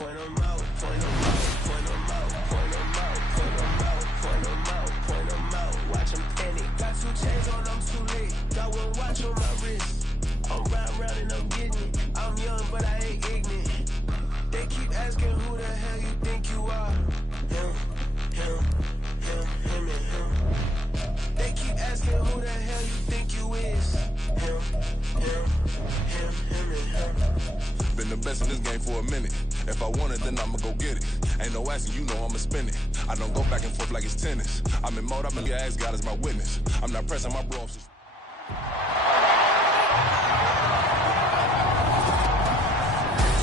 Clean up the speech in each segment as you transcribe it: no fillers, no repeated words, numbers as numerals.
Point 'em out, point 'em out, point 'em out, point 'em out, point 'em out, point 'em out, point 'em out. Watch 'em panic. Got 2 chains on, I'm too late. Got 1 watch on my wrist. I'm riding round and I'm getting it. I'm young, but I ain't ignorant. They keep asking who the hell you think you are. Him, him, him, him, and him. They keep asking who the hell you think you is. Him, him, him, him, and him. Been the best in this game for a minute. If I want it, then I'ma go get it. Ain't no asking, you know I'ma spin it. I don't go back and forth like it's tennis. I'm in mode, I'm in your ass, God is my witness. I'm not pressing my bro.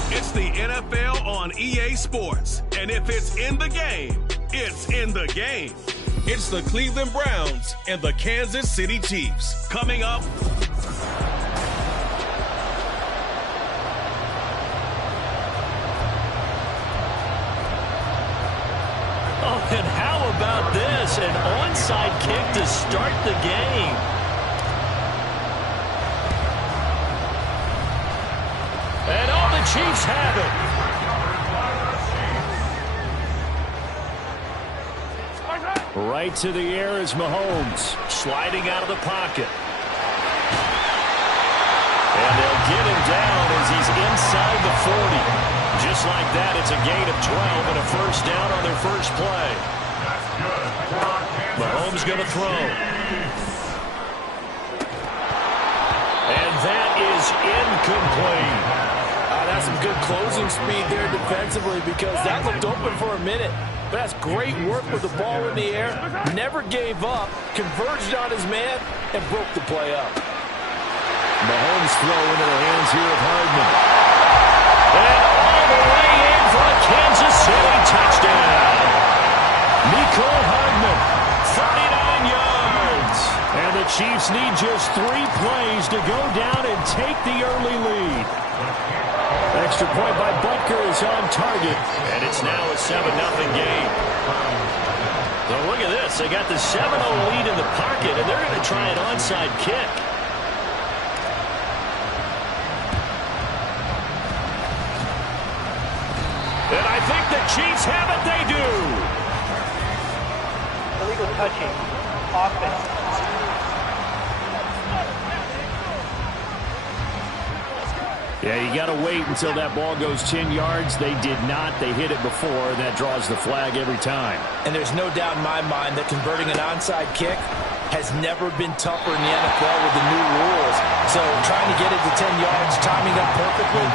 It's the NFL on EA Sports. And if it's in the game, it's in the game. It's the Cleveland Browns and the Kansas City Chiefs. Coming up. Oh, and how about this? An onside kick to start the game. And all the Chiefs have it. Right to the air is Mahomes, sliding out of the pocket. And they'll get him down as he's inside the 40. Just like that, it's a gain of 12 and a first down on their first play. Mahomes going to throw. And that is incomplete. That's some good closing speed there defensively because that looked open for a minute. But that's great work with the ball in the air. Never gave up, converged on his man, and broke the play up. Mahomes throw into the hands here of Hardman. And all the way in for a Kansas City touchdown. Nicole Hardman, 39 yards. And the Chiefs need just 3 plays to go down and take the early lead. Extra point by Butker is on target. And it's now a 7-0 game. So look at this. They got the 7-0 lead in the pocket, and they're going to try an onside kick. And I think the Chiefs have it. They do. Illegal touching. Offense. Yeah, you got to wait until that ball goes 10 yards. They did not. They hit it before, and that draws the flag every time. And there's no doubt in my mind that converting an onside kick has never been tougher in the NFL with the new rules. So trying to get it to 10 yards, timing up perfectly,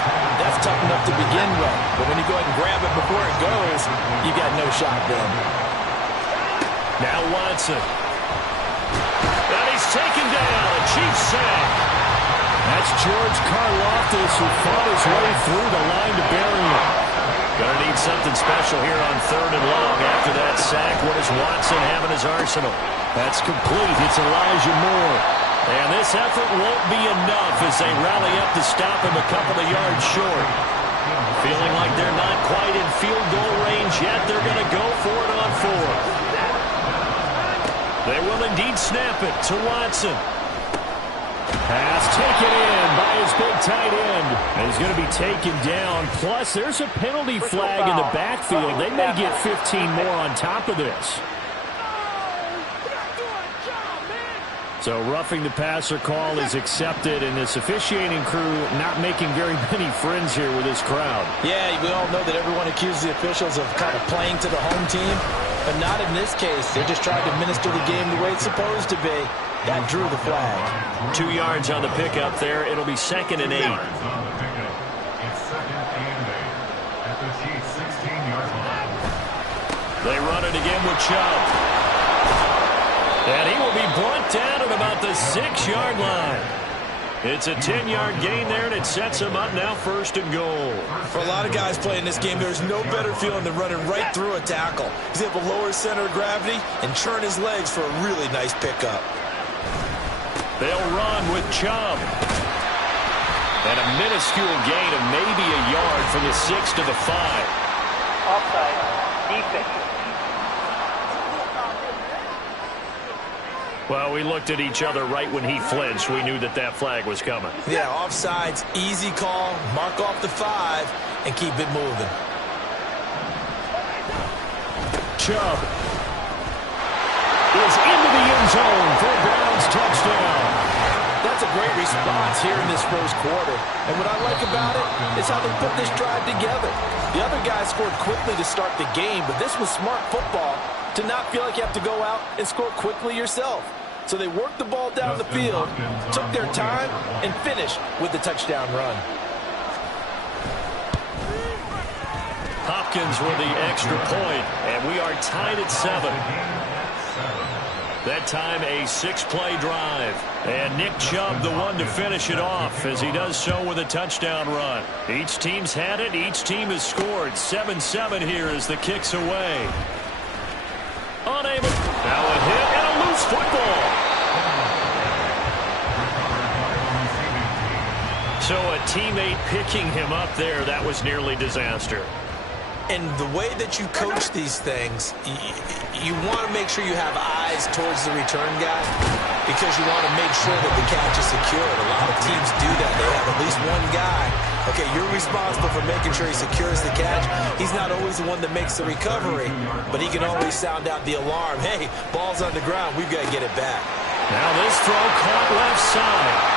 that's tough enough to begin with. But when you go ahead and grab it before it goes, you got no shot then. Now Watson. And he's taken down. A Chiefs sack. That's George Karlaftis who fought his way through the line to bury him. Gonna need something special here on 3rd and long after that sack. What does Watson have in his arsenal? That's complete. It's Elijah Moore. And this effort won't be enough as they rally up to stop him a couple of yards short. Feeling like they're not quite in field goal range yet. They're going to go for it on 4th. They will indeed snap it to Watson. Pass taken in by his big tight end. And he's going to be taken down. Plus, there's a penalty flag in the backfield. They may get 15 more on top of this. So roughing the passer call is accepted, and this officiating crew not making very many friends here with this crowd. Yeah, we all know that everyone accuses the officials of kind of playing to the home team, but not in this case. They're just trying to minister the game the way it's supposed to be. That drew the flag. 2 yards on the pickup there. It'll be 2nd and 8. They run it again with Chubb. And he will be brought down at about the 6-yard line. It's a 10-yard gain there, and it sets him up now 1st and goal. For a lot of guys playing this game, there's no better feeling than running right through a tackle. He's able to lower his center of gravity and churn his legs for a really nice pickup. They'll run with Chubb. And a minuscule gain of maybe a yard from the 6 to the 5. Offside. Defense. Well, we looked at each other right when he flinched. We knew that that flag was coming. Yeah, offsides, easy call, mark off the 5, and keep it moving. Chubb is into the end zone for a Browns touchdown. That's a great response here in this first quarter. And what I like about it is how they put this drive together. The other guys scored quickly to start the game, but this was smart football to not feel like you have to go out and score quickly yourself. So they worked the ball down the field, took their time, and finished with the touchdown run. Hopkins with the extra point, and we are tied at 7. That time a 6-play drive. And Nick Chubb the one to finish it off as he does so with a touchdown run. Each team's had it. Each team has scored. 7-7 here as the kick's away. Unable. Now a hit and a loose football. So a teammate picking him up there, that was nearly disaster. And the way that you coach these things, you want to make sure you have eyes towards the return guy because you want to make sure that the catch is secured. A lot of teams do that. They have at least one guy. Okay, you're responsible for making sure he secures the catch. He's not always the one that makes the recovery, but he can always sound out the alarm. Hey, ball's on the ground. We've got to get it back. Now this throw caught left side.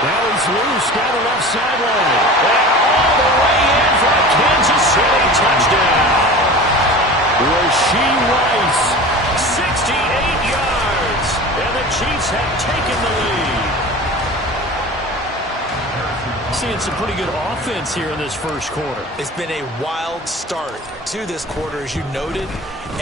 Now he's loose down the left sideline. And all the way in for a Kansas City touchdown. Rashee Rice, 68 yards. And the Chiefs have taken the lead. Seeing some pretty good offense here in this first quarter. It's been a wild start to this quarter, as you noted.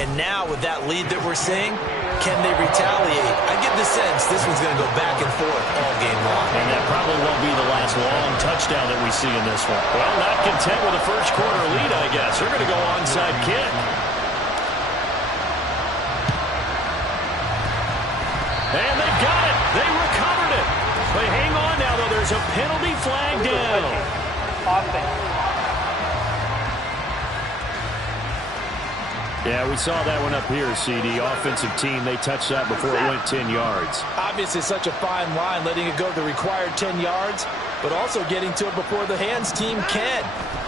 And now with that lead that we're seeing, can they retaliate? I get the sense this one's going to go back and forth all game long. And that probably won't be the last long touchdown that we see in this one. Well, not content with a first quarter lead, I guess. They're going to go onside kick. And they got it. They recovered it. But hang on now, though. There's a penalty flag down. Offense. Yeah, we saw that one up here, CD. Offensive team, they touched that before it went 10 yards. Obviously, such a fine line, letting it go the required 10 yards, but also getting to it before the hands team can.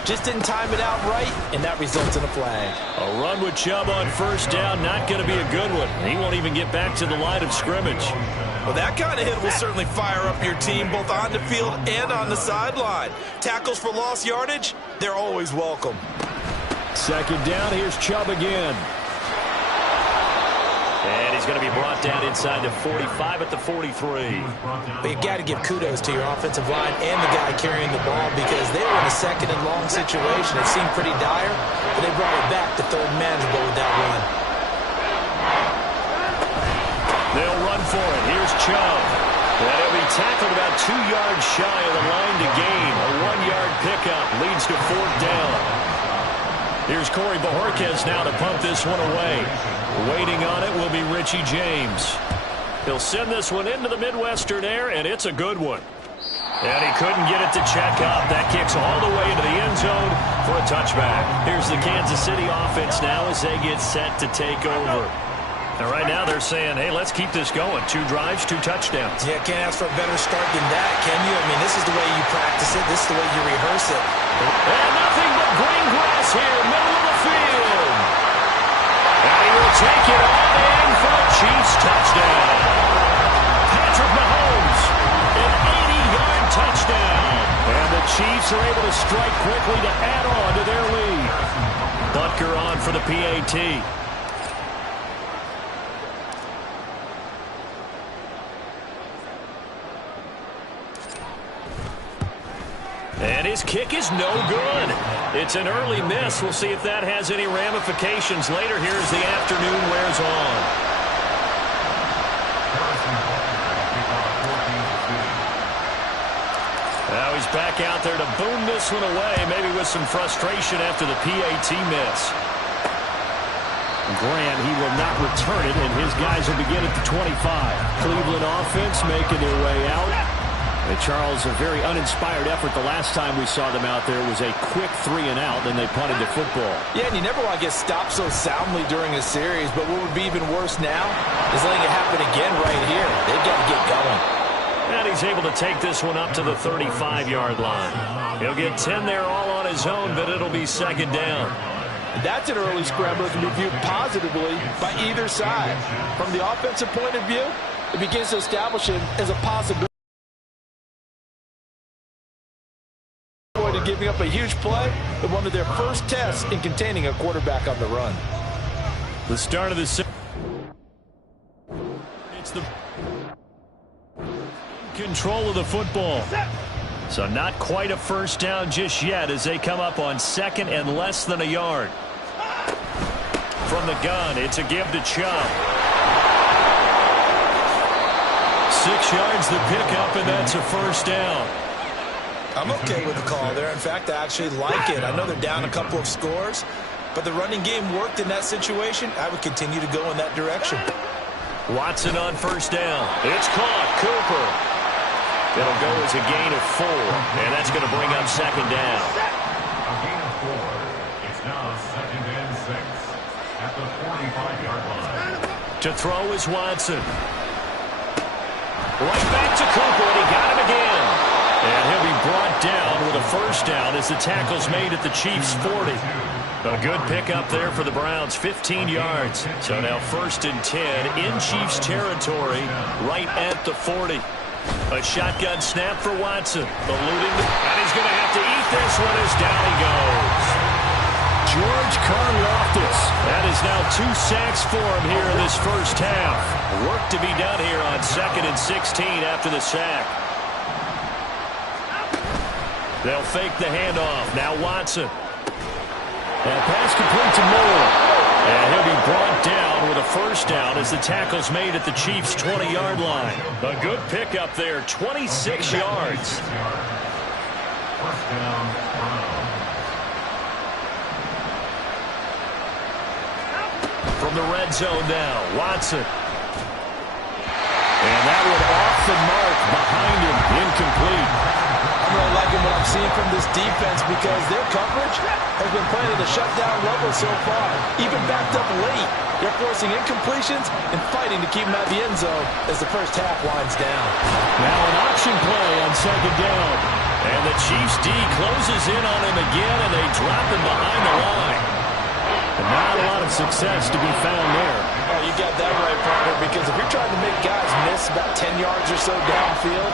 Just didn't time it out right, and that results in a flag. A run with Chubb on first down, not going to be a good one. He won't even get back to the line of scrimmage. Well, that kind of hit will certainly fire up your team, both on the field and on the sideline. Tackles for lost yardage, they're always welcome. Second down, here's Chubb again. And he's going to be brought down inside the 45 at the 43. But you got to give kudos to your offensive line and the guy carrying the ball because they were in a second and long situation. It seemed pretty dire, but they brought it back to third manageable with that run. They'll run for it. Here's Chubb. And he'll be tackled about 2 yards shy of the line to gain. A 1-yard pickup leads to fourth down. Here's Corey Bojorquez now to pump this one away. Waiting on it will be Richie James. He'll send this one into the Midwestern air, and it's a good one. And he couldn't get it to check up. That kicks all the way into the end zone for a touchback. Here's the Kansas City offense now as they get set to take over. And right now they're saying, hey, let's keep this going. 2 drives, 2 touchdowns. Yeah, can't ask for a better start than that, can you? I mean, this is the way you practice it. This is the way you rehearse it. And nothing but green grass here, middle of the field. And he will take it all in for a Chiefs touchdown. Patrick Mahomes, an 80-yard touchdown. And the Chiefs are able to strike quickly to add on to their lead. Butker on for the PAT. And his kick is no good. It's an early miss. We'll see if that has any ramifications later here as the afternoon wears on. Now he's back out there to boom this one away, maybe with some frustration after the PAT miss. Grant, he will not return it, and his guys will begin at the 25. Cleveland offense making their way out. And Charles, a very uninspired effort. The last time we saw them out there was a quick 3-and-out, then they punted the football. Yeah, and you never want to get stopped so soundly during a series, but what would be even worse now is letting it happen again right here. They've got to get going. And he's able to take this one up to the 35-yard line. He'll get 10 there all on his own, but it'll be second down. That's an early scramble that can be viewed positively by either side. From the offensive point of view, it begins to establish him as a possibility of giving up a huge play in one of their first tests in containing a quarterback on the run. The start of the it's the control of the football. So not quite a first down just yet as they come up on second and less than a yard. From the gun, it's a give to Chubb. 6 yards the pickup, and that's a first down. I'm okay with the call there. In fact, I actually like it. I know they're down a couple of scores, but the running game worked in that situation. I would continue to go in that direction. Watson on first down. It's caught. Cooper. It'll go as a gain of 4, and that's going to bring up second down. A gain of 4. It's now second and 6 at the 45-yard line. To throw is Watson. Right back to Cooper, and he got him again. And he'll be brought down with a first down as the tackle's made at the Chiefs' 40. A good pickup there for the Browns, 15 yards. So now first and 10 in Chiefs territory, right at the 40. A shotgun snap for Watson. Eluding, and he's going to have to eat this one as down he goes. George Karlaftis. That is now 2 sacks for him here in this first half. Work to be done here on second and 16 after the sack. They'll fake the handoff. Now Watson. And pass complete to Moore. And he'll be brought down with a first down as the tackle's made at the Chiefs' 20-yard line. A good pickup there, 26 yards. First down, Browns. From the red zone now, Watson. And that one off the mark behind him, incomplete. I'm really liking what I'm seeing from this defense because their coverage has been playing at a shutdown level so far. Even backed up late, they're forcing incompletions and fighting to keep them out of the end zone as the first half winds down. Now an option play on second down. And the Chiefs D closes in on him again, and they drop him behind the line. And not a lot of success to be found there. Oh, you got that right, partner, because if you're trying to make guys miss about 10 yards or so downfield,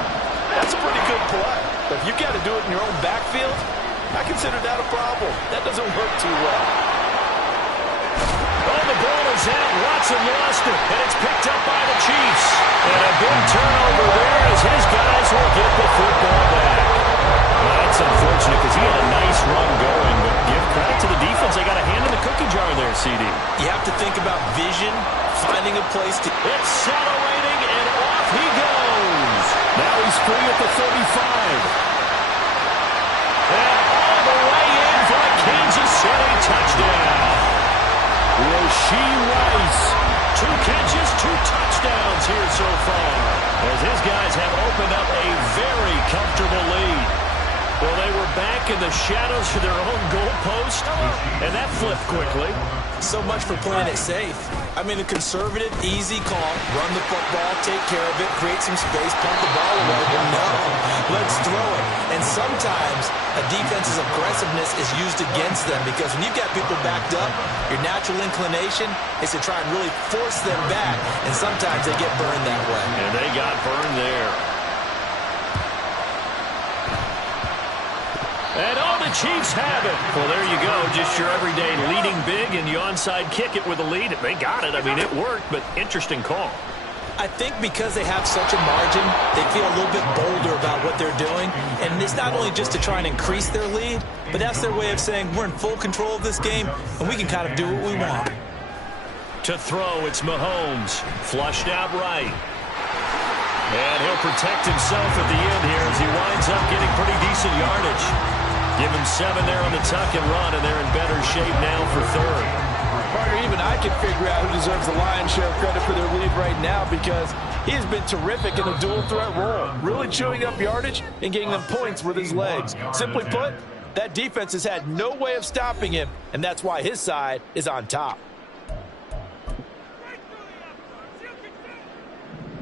that's a pretty good play. But if you've got to do it in your own backfield, I consider that a problem. That doesn't work too well. Oh, the ball is out. Watson lost it, and it's picked up by the Chiefs. And a big turnover there as his guys will get the football back. Well, that's unfortunate because he had a nice run going, but give credit to the defense. They got a hand in the cookie jar there, CD. You have to think about vision, finding a place to... Accelerating, and off he goes. Now he's free at the 35. And all the way in for a Kansas City touchdown. Rashee Rice. 2 catches, 2 touchdowns here so far, as his guys have opened up a very comfortable lead. Well, they were back in the shadows for their own goalpost, and that flipped quickly. So much for playing it safe. I mean, a conservative, easy call, run the football, take care of it, create some space, pump the ball away, but no, let's throw it. And sometimes a defense's aggressiveness is used against them because when you've got people backed up, your natural inclination is to try and really force them back, and sometimes they get burned that way. And they got burned there. And all the Chiefs have it. Well, there you go. Just your everyday leading big, and you onside kick it with a lead. They got it. I mean, it worked, but interesting call. I think because they have such a margin, they feel a little bit bolder about what they're doing. And it's not only just to try and increase their lead, but that's their way of saying we're in full control of this game, and we can kind of do what we want. To throw, it's Mahomes. Flushed out right. And he'll protect himself at the end here as he winds up getting pretty decent yardage. Give him 7 there on the tuck and run, and they're in better shape now for third. Partner, even I can figure out who deserves the lion's share of credit for their lead right now because he has been terrific in a dual threat role, really chewing up yardage and getting them points with his legs. Simply put, that defense has had no way of stopping him, and that's why his side is on top.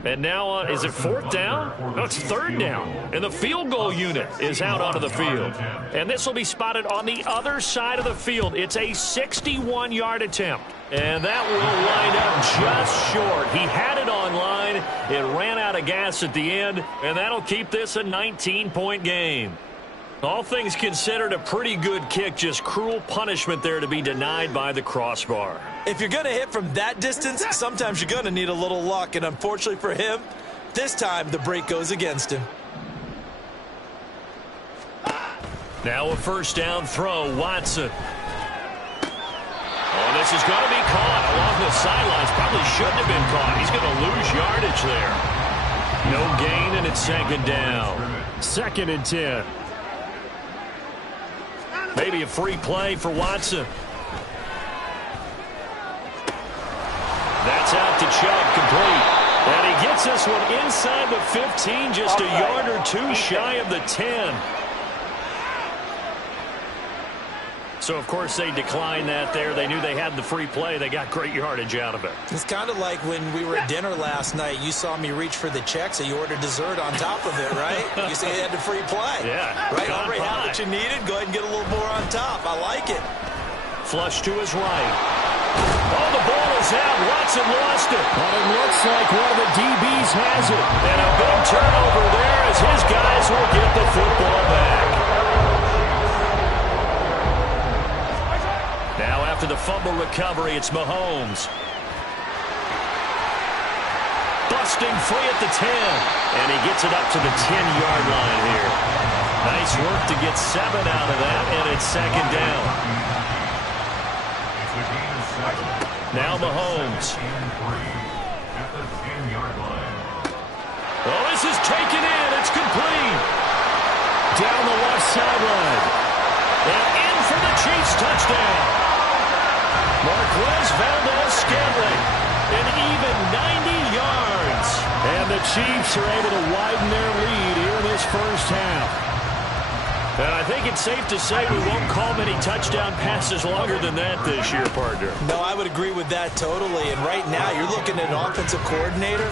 And now, is it fourth down? No, it's third down. And the field goal unit is out onto the field. And this will be spotted on the other side of the field. It's a 61-yard attempt. And that will wind up just short. He had it on line. It ran out of gas at the end. And that'll keep this a 19-point game. All things considered, a pretty good kick. Just cruel punishment there to be denied by the crossbar. If you're going to hit from that distance, sometimes you're going to need a little luck. And unfortunately for him, this time the break goes against him. Now a first down throw, Watson. Oh, this is going to be caught along the sidelines. Probably shouldn't have been caught. He's going to lose yardage there. No gain, and it's second down. 2nd and 10. Maybe a free play for Watson. That's out to Chubb, complete. And he gets this one inside the 15, just a yard or two shy of the 10. So, of course, they declined that there. They knew they had the free play. They got great yardage out of it. It's kind of like when we were at dinner last night. You saw me reach for the check, so you ordered dessert on top of it, right? You said you had the free play. Yeah. Right? Already had what you needed. Go ahead and get a little more on top. I like it. Flush to his right. Oh, the ball is out. Watson lost it. But it looks like one of the DBs has it. And a big turnover there as his guys will get the football back. Now after the fumble recovery, it's Mahomes. Busting free at the 10. And he gets it up to the 10-yard line here. Nice work to get 7 out of that, and it's second down. Now Mahomes. Oh, this is taken in. It's complete. Down the left sideline. And in for the Chiefs touchdown. Marquez Valdez-Scantling. An even 90 yards. And the Chiefs are able to widen their lead here in this first half. And I think it's safe to say we won't call many touchdown passes longer than that this year, partner. No, I would agree with that totally. And right now, you're looking at an offensive coordinator.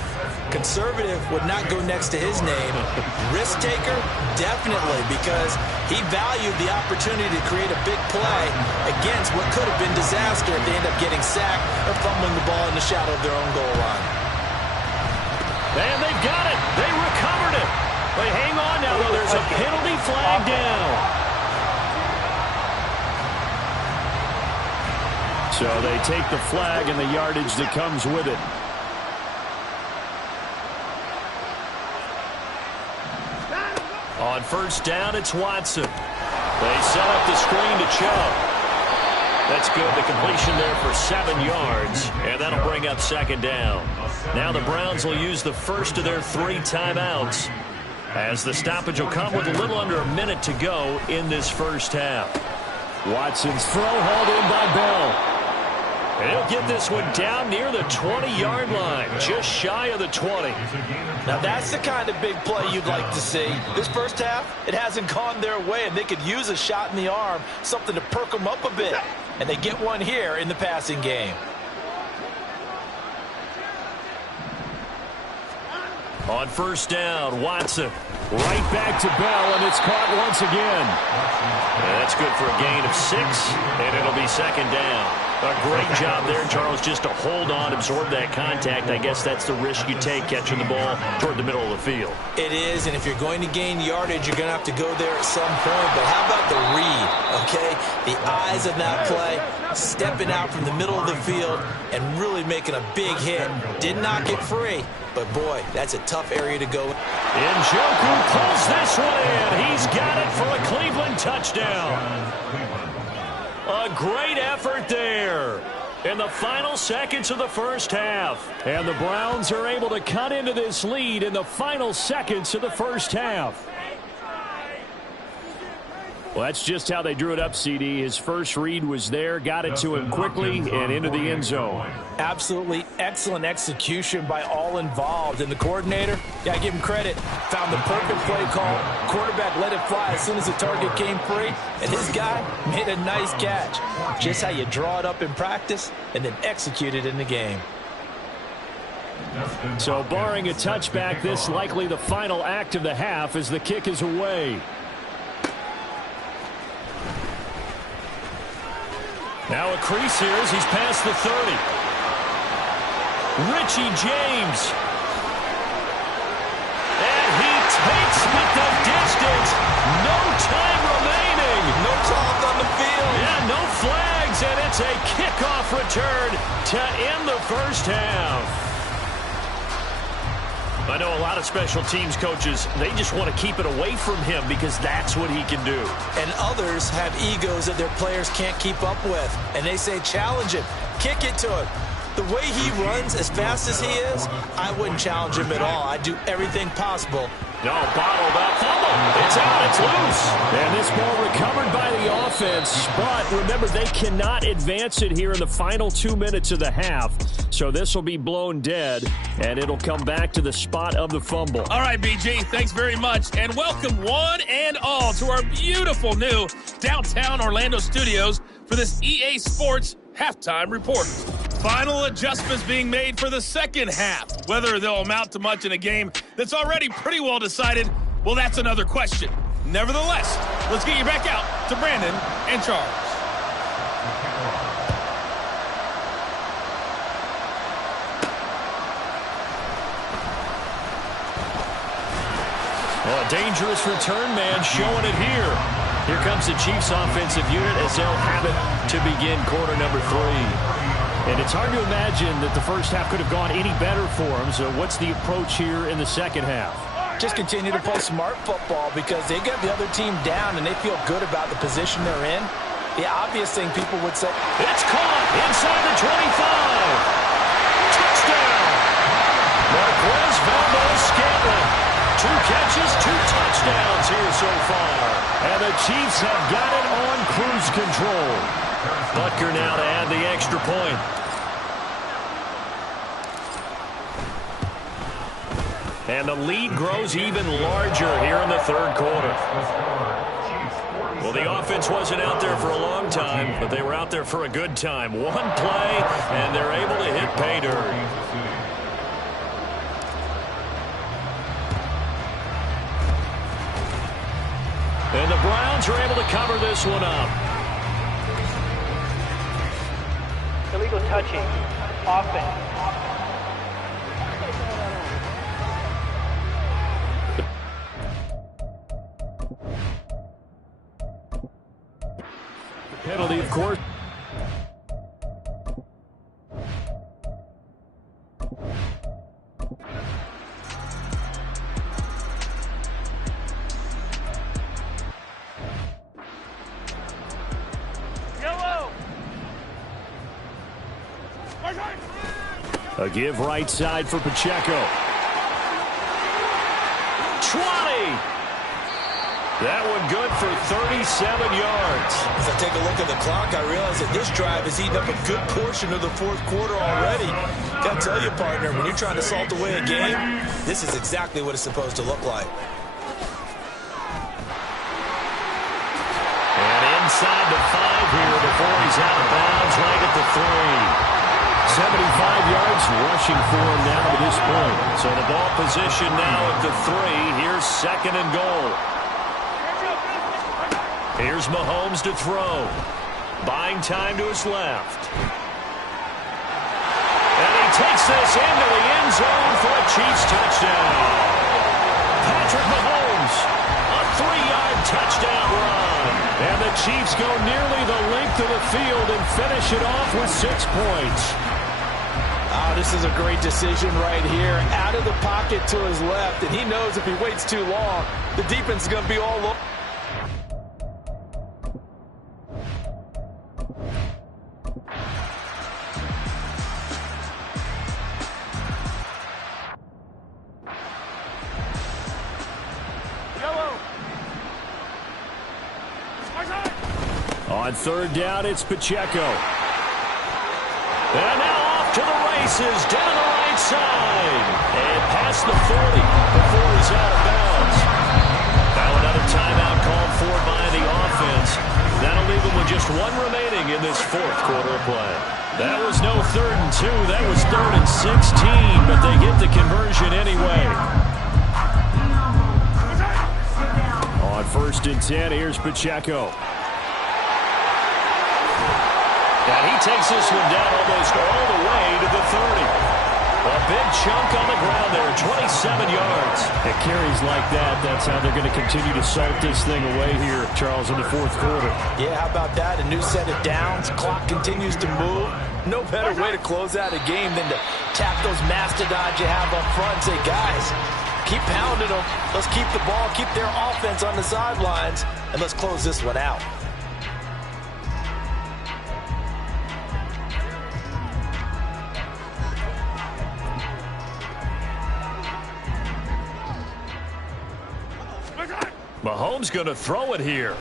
Conservative would not go next to his name. Risk taker, definitely, because he valued the opportunity to create a big play against what could have been disaster if they end up getting sacked or fumbling the ball in the shadow of their own goal line. And they've got it. They recovered it. But hang on now, though. There's a penalty flag down. So they take the flag and the yardage that comes with it. On first down, it's Watson. They set up the screen to Chubb. That's good. The completion there for 7 yards. And that'll bring up second down. Now the Browns will use the first of their 3 timeouts, as the stoppage will come with a little under a minute to go in this first half. Watson's throw hauled in by Bell. And he'll get this one down near the 20-yard line, just shy of the 20. Now that's the kind of big play you'd like to see. This first half, it hasn't gone their way, and they could use a shot in the arm, something to perk them up a bit. And they get one here in the passing game. On first down, Watson. Right back to Bell, and it's caught once again. And that's good for a gain of 6, and it'll be second down. A great job there, Charles, just to hold on, absorb that contact. I guess that's the risk you take catching the ball toward the middle of the field. It is, and if you're going to gain yardage, you're going to have to go there at some point. But how about the read, okay? The eyes of that play, stepping out from the middle of the field and really making a big hit. Did not get free, but boy, that's a tough area to go. Njoku pulls this one in. He's got it for a Cleveland touchdown. A great effort there in the final seconds of the first half. And the Browns are able to cut into this lead in the final seconds of the first half. Well, that's just how they drew it up, CD. His first read was there, got it to him quickly, and into the end zone. Absolutely excellent execution by all involved. And the coordinator, yeah, I give him credit, found the perfect play call. Quarterback let it fly as soon as the target came free, and his guy made a nice catch. Just how you draw it up in practice and then execute it in the game. So barring a touchback, this likely the final act of the half as the kick is away. Now a crease here as he's past the 30. Richie James. And he takes with the distance. No time remaining. No clock on the field. Yeah, no flags, and it's a kickoff return to end the first half. I know a lot of special teams coaches, they just want to keep it away from him because that's what he can do. And others have egos that their players can't keep up with. And they say, challenge him, kick it to him. The way he runs as fast as he is, I wouldn't challenge him at all. I'd do everything possible. No, bottled up. Fumble. It's out. It's loose. And this ball recovered by the offense. But remember, they cannot advance it here in the final 2 minutes of the half. So this will be blown dead, and it'll come back to the spot of the fumble. All right, BG, thanks very much. And welcome one and all to our beautiful new downtown Orlando studios for this EA Sports Halftime Report. Final adjustments being made for the second half. Whether they'll amount to much in a game that's already pretty well decided, well, that's another question. Nevertheless, let's get you back out to Brandon and Charles. Well, a dangerous return man showing it here. Here comes the Chiefs offensive unit as they'll have it to begin quarter number 3. And it's hard to imagine that the first half could have gone any better for them. So what's the approach here in the second half? Just continue to play smart football because they got the other team down and they feel good about the position they're in. The obvious thing people would say, it's caught inside the 25. Touchdown. Marquez Valdez-Scantling. 2 catches, 2 touchdowns here so far. And the Chiefs have got it on cruise control. Butker now to add the extra point. And the lead grows even larger here in the third quarter. Well, the offense wasn't out there for a long time, but they were out there for a good time. One play, and they're able to hit pay dirt. And the Browns are able to cover this one up. Illegal touching. Offense. Penalty, of course. A give right side for Pacheco. 20. That one good for 37 yards. As I take a look at the clock, I realize that this drive has eaten up a good portion of the fourth quarter already. Got to tell you, partner, when you're trying to salt away a game, this is exactly what it's supposed to look like. And inside the 5 here before he's out of bounds right at the 3. 75 yards rushing for him now to this point. So the ball position now at the 3. Here's second and goal. Here's Mahomes to throw. Buying time to his left. And he takes this into the end zone for a Chiefs touchdown. Patrick Mahomes, a 3-yard touchdown run. And the Chiefs go nearly the length of the field and finish it off with 6 points. This is a great decision right here. Out of the pocket to his left, and he knows if he waits too long, the defense is going to be all over. On third down, it's Pacheco. And now off to the races, down the right side. And past the 40 before he's out of bounds. Now another timeout called for by the offense. That'll leave him with just one remaining in this fourth quarter of play. That was no 3rd and 2. That was 3rd and 16, but they get the conversion anyway. On 1st and 10, here's Pacheco. And he takes this one down almost all the way to the 30. A big chunk on the ground there, 27 yards. At carries like that, that's how they're going to continue to salt this thing away here, Charles, in the fourth quarter. Yeah, how about that? A new set of downs. Clock continues to move. No better way to close out a game than to tap those mastodons you have up front and say, guys, keep pounding them. Let's keep the ball, keep their offense on the sidelines, and let's close this one out. Mahomes going to throw it here.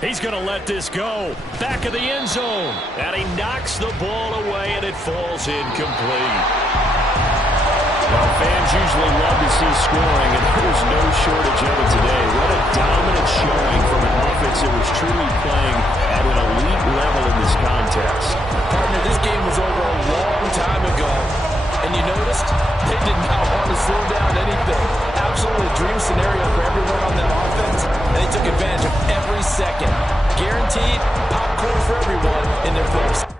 He's going to let this go. Back of the end zone. And he knocks the ball away, and it falls incomplete. Well, fans usually love to see scoring, and there's no shortage of it today. What a dominant showing from an offense that was truly playing at an elite level in this contest. Partner, this game was over a long time ago. And you noticed they did not want to slow down anything. Absolutely a dream scenario for everyone on that offense. And they took advantage of every second. Guaranteed popcorn for everyone in their place.